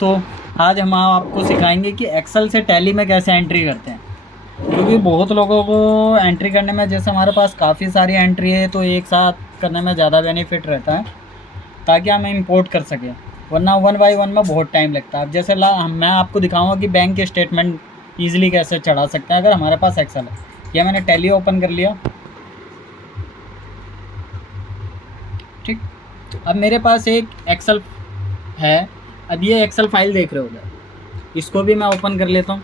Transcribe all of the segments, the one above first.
तो आज हम आपको सिखाएंगे कि एक्सेल से टैली में कैसे एंट्री करते हैं। क्योंकि बहुत लोगों को एंट्री करने में, जैसे हमारे पास काफ़ी सारी एंट्री है तो एक साथ करने में ज़्यादा बेनिफिट रहता है ताकि हम इंपोर्ट कर सकें, वरना वन बाई वन में बहुत टाइम लगता है। अब जैसे मैं आपको दिखाऊंगा कि बैंक के स्टेटमेंट ईजिली कैसे चढ़ा सकते हैं अगर हमारे पास एक्सेल है। यह मैंने टैली ओपन कर लिया। ठीक, अब मेरे पास एक एक्सेल है। अब ये एक्सेल फाइल देख रहे होगे, इसको भी मैं ओपन कर लेता हूँ।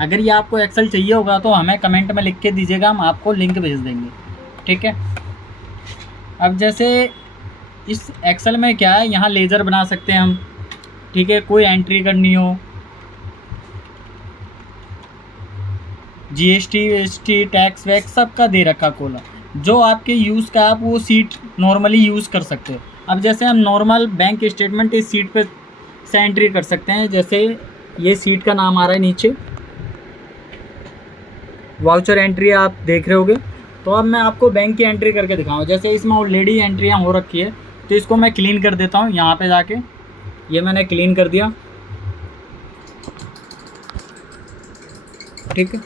अगर ये आपको एक्सेल चाहिए होगा तो हमें कमेंट में लिख के दीजिएगा, हम आपको लिंक भेज देंगे। ठीक है, अब जैसे इस एक्सेल में क्या है, यहाँ लेज़र बना सकते हैं हम। ठीक है, कोई एंट्री करनी हो, जीएसटी वीएसटी टैक्स वैक्स सबका दे रखा कॉलम, जो आपके यूज़ का आप वो सीट नॉर्मली यूज़ कर सकते हो। अब जैसे हम नॉर्मल बैंक स्टेटमेंट इस सीट पे से एंट्री कर सकते हैं। जैसे ये सीट का नाम आ रहा है नीचे, वाउचर एंट्री आप देख रहे होगे। तो अब मैं आपको बैंक की एंट्री करके दिखाऊँ। जैसे इसमें ऑलरेडी एंट्रियाँ हो रखी है तो इसको मैं क्लीन कर देता हूँ यहाँ पे जाके। ये मैंने क्लीन कर दिया। ठीक है,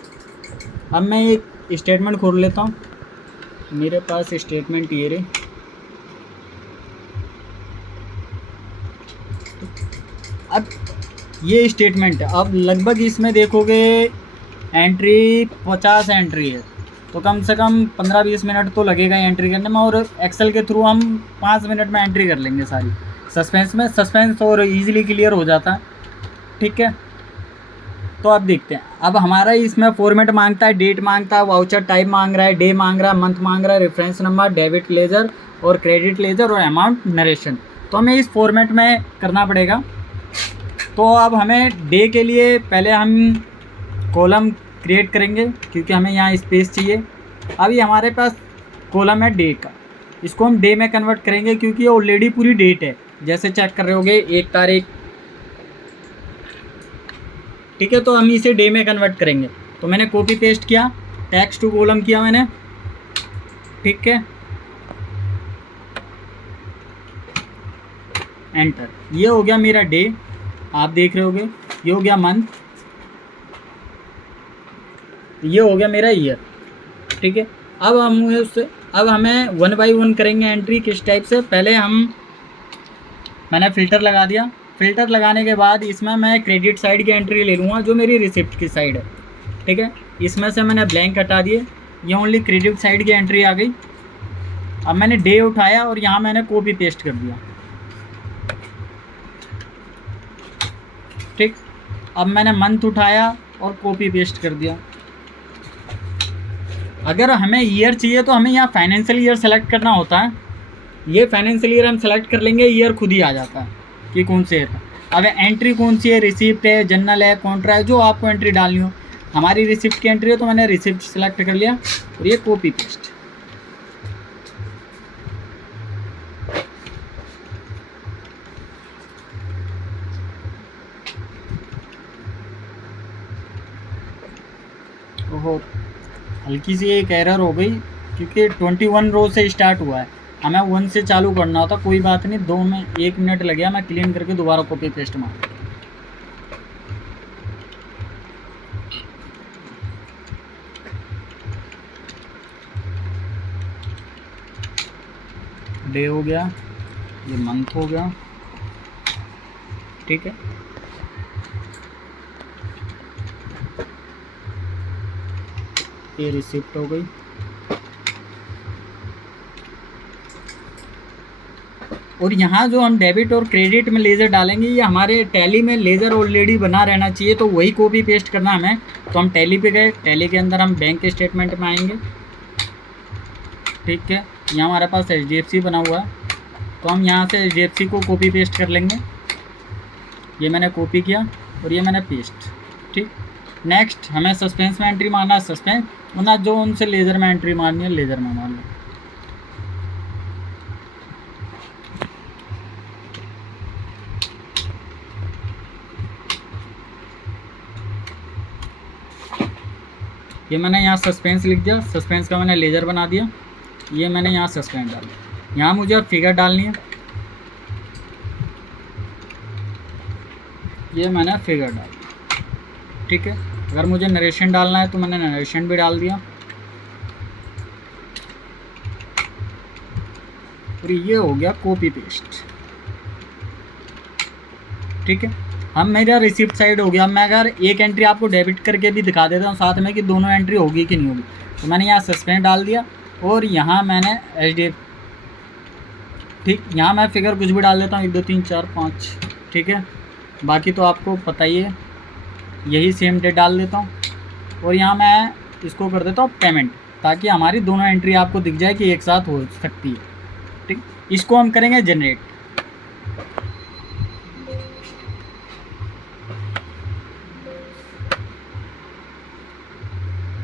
अब मैं एक स्टेटमेंट खोल लेता हूँ। मेरे पास स्टेटमेंट ये रहे। अब ये स्टेटमेंट, अब लगभग इसमें देखोगे एंट्री 50 एंट्री है, तो कम से कम 15-20 मिनट तो लगेगा एंट्री करने में। और एक्सेल के थ्रू हम 5 मिनट में एंट्री कर लेंगे सारी, सस्पेंस और इजीली क्लियर हो जाता है। ठीक है, तो अब देखते हैं। अब हमारा इसमें फॉर्मेट मांगता है, डेट मांगता है, वाउचर टाइप मांग रहा है, डे मांग रहा है, मंथ मांग रहा है, रेफरेंस नंबर, डेबिट लेजर और क्रेडिट लेजर और अमाउंट नरेशन। तो हमें इस फॉर्मेट में करना पड़ेगा। तो अब हमें डे के लिए पहले हम कॉलम क्रिएट करेंगे क्योंकि हमें यहाँ स्पेस चाहिए। अभी हमारे पास कॉलम है डे का, इसको हम डे में कन्वर्ट करेंगे क्योंकि ये ऑलरेडी पूरी डेट है। जैसे चेक कर रहे होगे 1 तारीख। ठीक है, तो हम इसे डे में कन्वर्ट करेंगे। तो मैंने कॉपी पेस्ट किया, टेक्स्ट टू कॉलम किया मैंने। ठीक है, एंटर। ये हो गया मेरा डे, आप देख रहे होगे। ये हो गया मंथ, ये हो गया मेरा ईयर। ठीक है, अब हमें वन बाई वन करेंगे एंट्री। किस टाइप से, पहले मैंने फ़िल्टर लगा दिया। फ़िल्टर लगाने के बाद इसमें मैं क्रेडिट साइड की एंट्री ले लूँगा जो मेरी रिसिप्ट की साइड है। ठीक है, इसमें से मैंने ब्लैंक हटा दिए, ये ओनली क्रेडिट साइड की एंट्री आ गई। अब मैंने डे उठाया और यहाँ मैंने कॉपी पेस्ट कर दिया। ठीक, अब मैंने मंथ उठाया और कॉपी पेस्ट कर दिया। अगर हमें ईयर चाहिए तो हमें यहाँ फाइनेंशियल ईयर सेलेक्ट करना होता है। ये फाइनेंशियल ईयर हम सेलेक्ट कर लेंगे, ईयर खुद ही आ जाता है कि कौन से है। अब एंट्री कौन सी है, रिसिप्ट है, जर्नल है, कॉन्ट्रा है, जो आपको एंट्री डालनी हो। हमारी रिसिप्ट की एंट्री है तो मैंने रिसिप्ट सेलेक्ट कर लिया और ये कॉपी पेस्ट। ओहो, हल्की सी एक एरर हो गई क्योंकि 21 रो से स्टार्ट हुआ है, हमें 1 से चालू करना होता। कोई बात नहीं, 1 मिनट लग गया, मैं क्लीन करके दोबारा कॉपी पेस्ट मार। डे हो गया, ये मंथ हो गया। ठीक है, ये रिसिप्ट हो गई। और यहाँ जो हम डेबिट और क्रेडिट में लेज़र डालेंगे, ये हमारे टैली में लेज़र ऑलरेडी बना रहना चाहिए, तो वही कॉपी पेस्ट करना हमें। तो हम टैली पे गए, टैली के अंदर हम बैंक के स्टेटमेंट में आएंगे। ठीक है, यहाँ हमारे पास HDFC बना हुआ है तो हम यहाँ से HDFC को कॉपी पेस्ट कर लेंगे। ये मैंने कॉपी किया और ये मैंने पेस्ट। ठीक, नेक्स्ट हमें सस्पेंस में एंट्री मारना है, सस्पेंस, वरना जो उनसे लेज़र में एंट्री मारनी है लेज़र में मार लो। ये मैंने यहाँ सस्पेंस लिख दिया, सस्पेंस का मैंने लेज़र बना दिया। ये मैंने यहाँ सस्पेंस डाल दिया। यहाँ मुझे अब फिगर डालनी है। ये मैंने फिगर डाल दिया, ठीक है। अगर मुझे नरेशन डालना है तो मैंने नरेशन भी डाल दिया, और ये हो गया कॉपी पेस्ट, ठीक है। हम मेरा रिसिप्ट साइड हो गया। मैं अगर एक एंट्री आपको डेबिट करके भी दिखा देता हूँ साथ में कि दोनों एंट्री होगी कि नहीं होगी, तो मैंने यहाँ सस्पेंड डाल दिया और यहाँ मैंने HD, ठीक, यहाँ मैं फिगर कुछ भी डाल देता हूँ 1 2 3 4 5, ठीक है। बाकी तो आपको पता ही है, यही सेम डेट डाल देता हूँ और यहाँ मैं इसको कर देता हूँ पेमेंट, ताकि हमारी दोनों एंट्री आपको दिख जाए कि एक साथ हो सकती है, ठीक। इसको हम करेंगे जनरेट।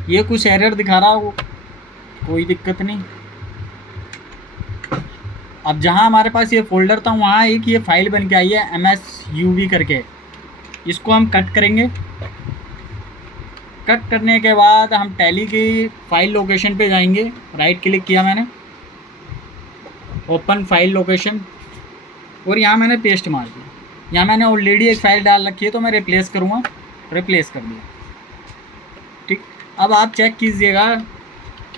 ये कुछ एरर दिखा रहा हो, कोई दिक्कत नहीं। अब जहाँ हमारे पास ये फोल्डर था वहाँ एक ये फाइल बन के आई है MSUV करके, इसको हम कट करेंगे। कट करने के बाद हम टैली की फाइल लोकेशन पे जाएंगे, राइट क्लिक किया मैंने, ओपन फाइल लोकेशन, और यहाँ मैंने पेस्ट मार दिया। यहाँ मैंने ऑलरेडी एक फ़ाइल डाल रखी है तो मैं रिप्लेस करूँगा, रिप्लेस कर दिया, ठीक। अब आप चेक कीजिएगा,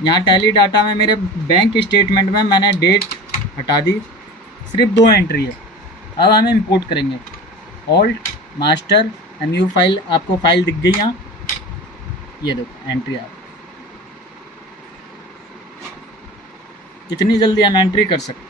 यहाँ टैली डाटा में मेरे बैंक स्टेटमेंट में मैंने डेट हटा दी, सिर्फ 2 एंट्री है। अब हम इंपोर्ट करेंगे, ऑल्ट मास्टर MU फाइल, आपको फाइल दिख गई यहाँ, ये देखो एंट्री आ गई। इतनी जल्दी हम एंट्री कर सकते हैं।